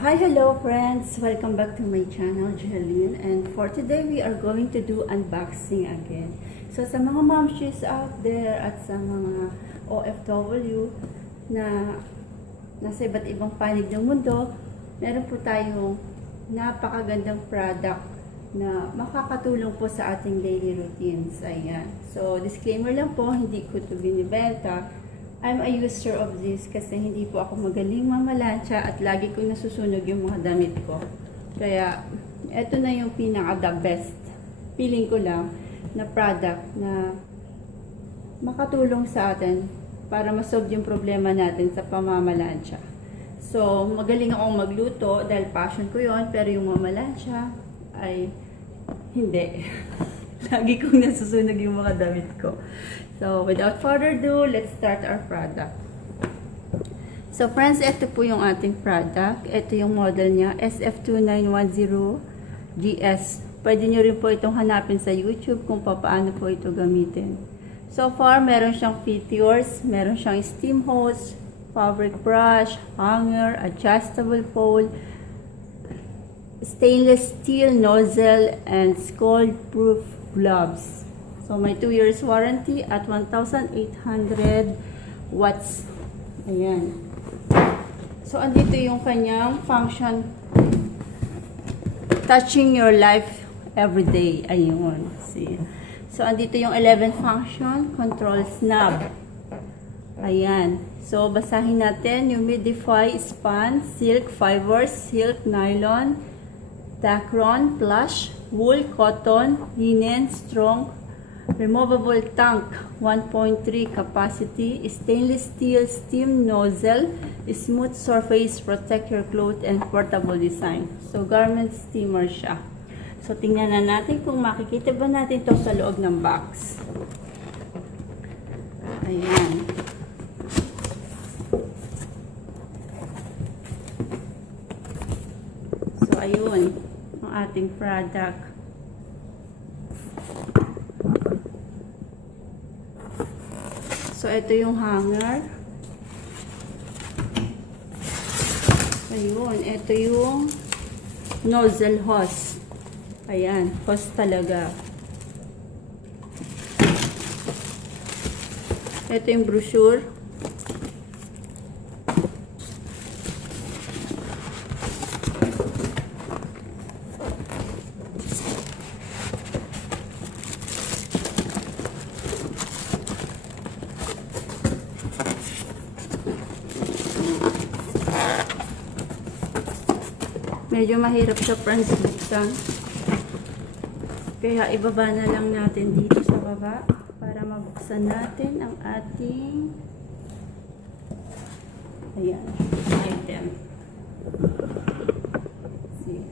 Hi, hello friends! Welcome back to my channel, Jeline. And for today, we are going to do unboxing again. So sa mga momshies out there at sa mga OFW na nasa iba't ibang panig ng mundo, meron po tayong napakagandang product na makakatulong po sa ating daily routines. Ayan. So disclaimer lang po, hindi ko ito binibenta. I'm a user of this kasi hindi po ako magaling mamalansya at lagi ko nasusunog yung mga damit ko. Kaya, eto na yung pinaka the best, feeling ko lang, na product na makatulong sa atin para masolve yung problema natin sa pamamalansya. So, magaling akong magluto dahil passion ko yon, pero yung mamalansya ay hindi. Lagi kong nasusunog yung mga damit ko. So, without further ado, let's start our product. So, friends, ito po yung ating product. Ito yung model niya, SF2910GS. Pwede nyo rin po itong hanapin sa YouTube kung paano po ito gamitin. So far, meron siyang features, meron siyang steam hose, fabric brush, hanger, adjustable pole, stainless steel nozzle, and scald-proof gloves. So, may 2 years warranty at 1,800 watts. Ayan. So, andito yung kanyang function. Touching your life every day. Ayun. See. So, andito yung 11 function. Control knob. Ayan. So, basahin natin. Humidify, span, silk, fibers, silk, nylon, dacron, plush, wool, cotton, linen, strong, removable tank, 1.3 capacity, stainless steel steam nozzle, smooth surface, protect your clothes, and portable design. So, garment steamer siya. So, tingnan na natin kung makikita ba natin to sa loob ng box. Ayan. So, ayun, ang ating product. So, ito yung hanger. Ayun, ito yung nozzle hose. Ayan, hose talaga. Ito yung brochure. Medyo mahirap sa friends buksan. Kaya ibaba na lang natin dito sa baba para mabuksan natin ang ating ayan, item. See.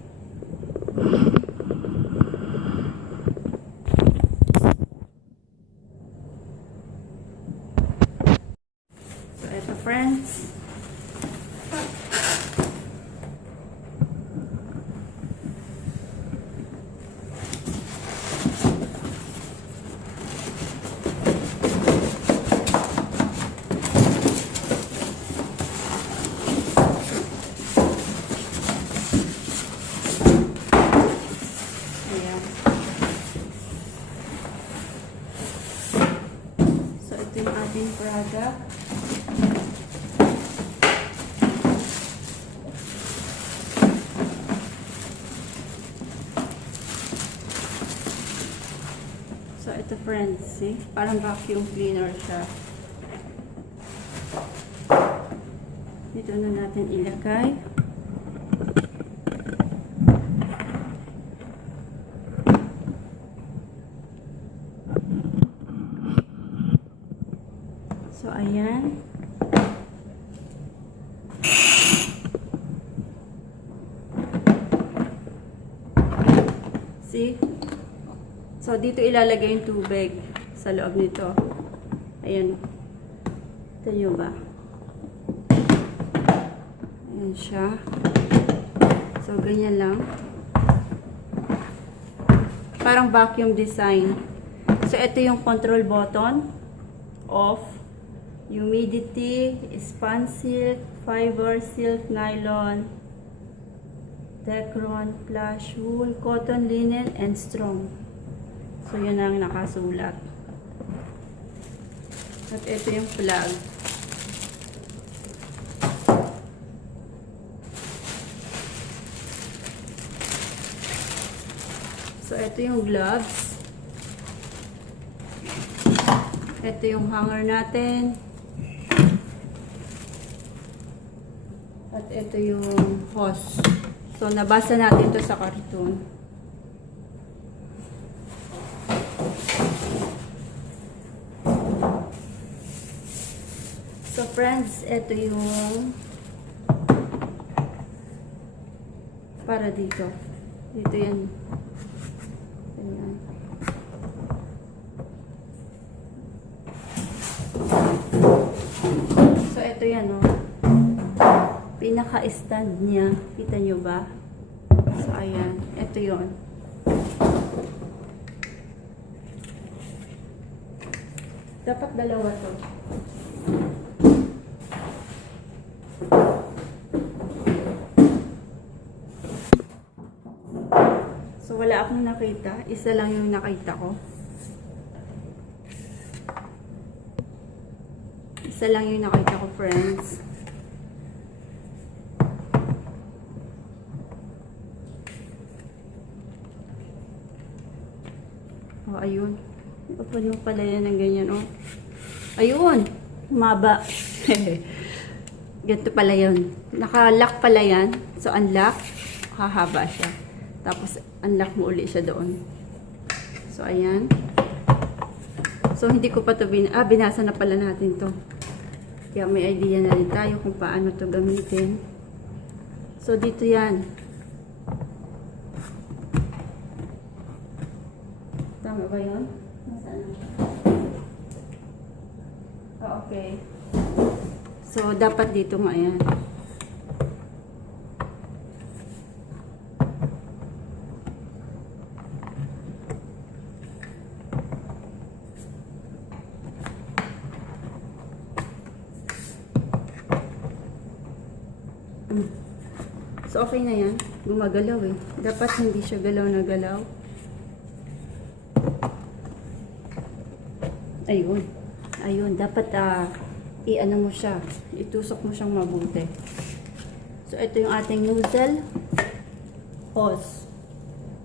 So, ito friends. Yung ating product. So, ito friends, see? Parang vacuum cleaner siya. Dito na natin ilagay. So, ayan. See? So, dito ilalagay yung tubig sa loob nito. Ayan. Ito nyo ba? Ayan siya. So, ganyan lang. Parang vacuum design. So, ito yung control button. Off. Humidity, span silk, fiber, silk, nylon, Decron, plush, wool, cotton, linen, and strong. So, yun ang nakasulat. At ito yung flag. So, ito yung gloves. Ito yung hanger natin. At ito yung hose. So, nabasa natin to sa karton. So, friends, ito yung para dito. Dito yan. Ayan. So, ito yan, oh. Pinaka-stand niya. Kita nyo ba? So, ayan. Ito yon. Dapat dalawa to. So, wala akong nakita. Isa lang yung nakita ko. Isa lang yung nakita ko, friends. Oh, ayun. Open mo pala yan ng ganyan, oh. Ayun! Humaba. Ganito pala yun. Naka-lock pala yan. So, unlock. Hahaba siya. Tapos, unlock mo uli siya doon. So, ayan. So, hindi ko pa ito binasa na pala natin to. Kaya may idea na rin tayo kung paano to gamitin. So, dito yan. Tama ba yun? Nasaan na? Ah, okay. So, dapat dito nga yan. So, okay na yan. Gumagalaw eh. Dapat hindi siya galaw na galaw. Ayun. Ayun. Dapat i-ano mo siya. Itusok mo siyang mabuti. So, ito yung ating nozzle. Hose.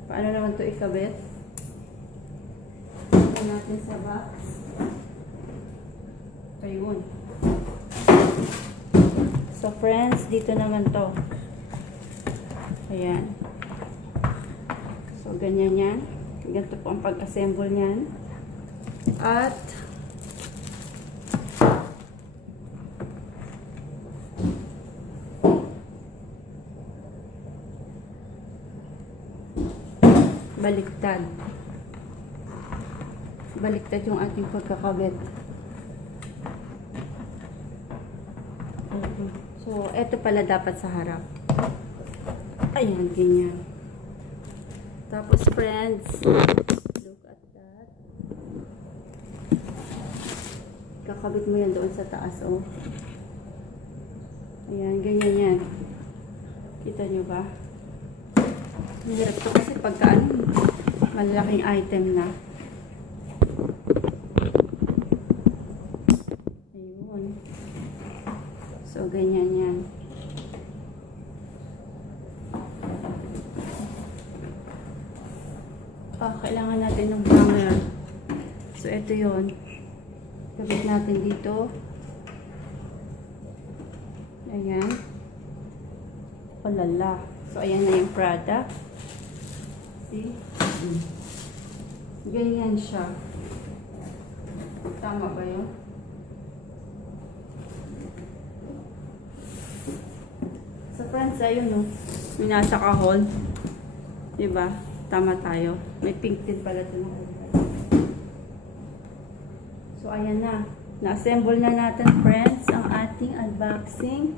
Paano naman ito ikabit? Ito natin sa box. Ayun. So, friends, dito naman to. Ayan. So, ganyan yan. Ganito po ang pag-assemble niyan. At, baliktad. Baliktad yung ating pagkakabit. So, eto pala dapat sa harap. Ayan, ganyan. Tapos, friends, look at that. Kakabit mo yan doon sa taas, oh. Ayan, ganyan yan. Kita nyo ba? Mahirap to kasi pagka malaking item na. Ayun. So, ganyan yan. Kailangan natin ng hanger. So, ito yun. Kabit natin dito. Ayan. Olala. So, ayan na yung product. See? Ganyan siya. Tama ba yun? So, friends, ayun, no? May nasa kahon. Diba? Tama tayo. May pink din pala ito. So, ayan na. Na-assemble na natin, friends, ang ating unboxing.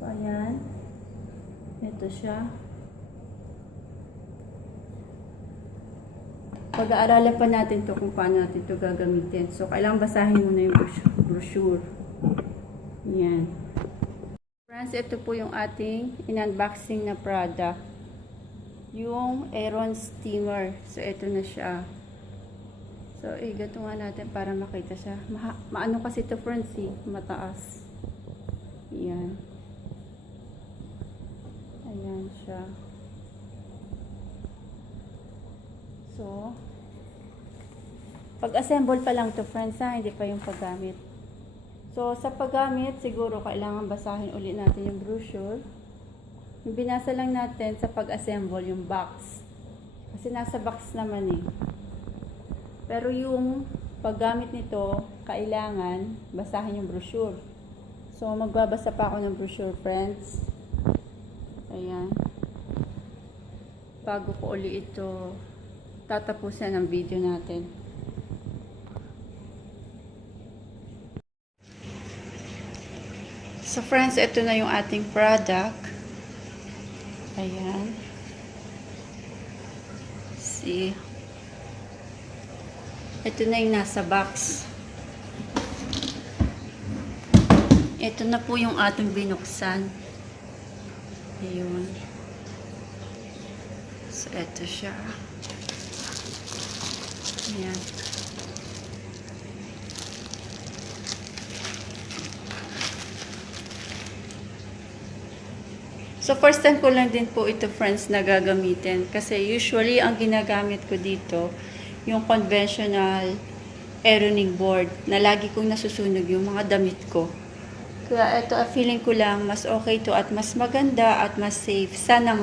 So, ayan. Ito siya. Pag-aaralan pa natin to kung paano natin to gagamitin. So, kailangan basahin muna yung brochure. Ayan. Friends, ito po yung ating in-unboxing na product. Yung Aeron Steamer. So, ito na siya. So, igato nga natin para makita siya. Maano kasi ito, friends, mataas. Ayan. Ayan siya. So, pag-assemble pa lang to, friends, ha? Hindi pa yung paggamit. So, sa paggamit, siguro kailangan basahin ulit natin yung brochure. Yung binasa lang natin sa pag-assemble, yung box. Kasi nasa box naman eh. Pero yung paggamit nito, kailangan basahin yung brochure. So, magbabasa pa ako ng brochure, friends. Ayan. Bago ko ulit ito tatapusin ang video natin. So friends, ito na yung ating product. Ayan. See. Ito na yung nasa box. Ito na po yung ating binuksan. Ayun. So, ito siya. Ayan. So, first time ko lang din po ito, friends, na gagamitin. Kasi usually, ang ginagamit ko dito, yung conventional aeroning board, na lagi kong nasusunog yung mga damit ko. Kaya ito, feeling ko lang, mas okay to at mas maganda at mas safe. Sana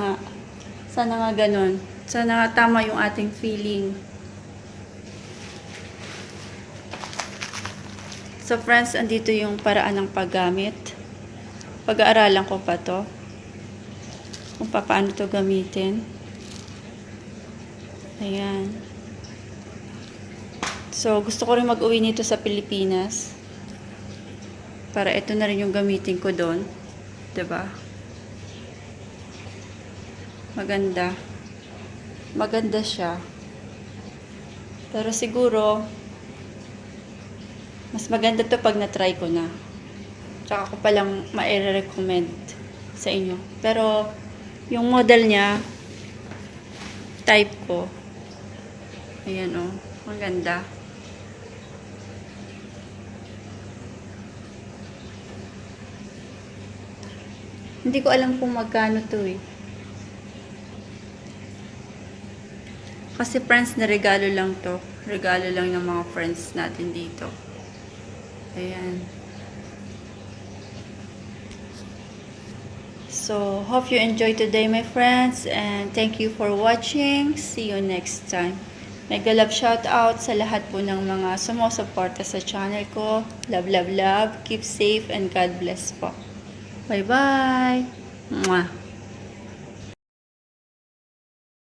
nga ganun. Sana nga tama yung ating feeling. So, friends, andito yung paraan ng paggamit. Pag-aaralan ko pa to. Kung paano to gamitin. Ayan. So, gusto ko rin mag-uwi nito sa Pilipinas. Para ito na rin yung gamitin ko doon. Diba? Maganda. Maganda siya. Pero siguro, mas maganda to pag na-try ko na. Tsaka ko palang ma-recommend sa inyo. Pero, yung model niya, type ko. Ayan o. Maganda. Hindi ko alam kung magkano to eh. Kasi friends, na regalo lang to. Regalo lang ng mga friends natin dito. Ayan. So, hope you enjoyed today, my friends, and thank you for watching. See you next time. Mega love shout out sa lahat po ng mga sumusuporta sa channel ko. Love, love, love. Keep safe and God bless po. Bye-bye. Mwah.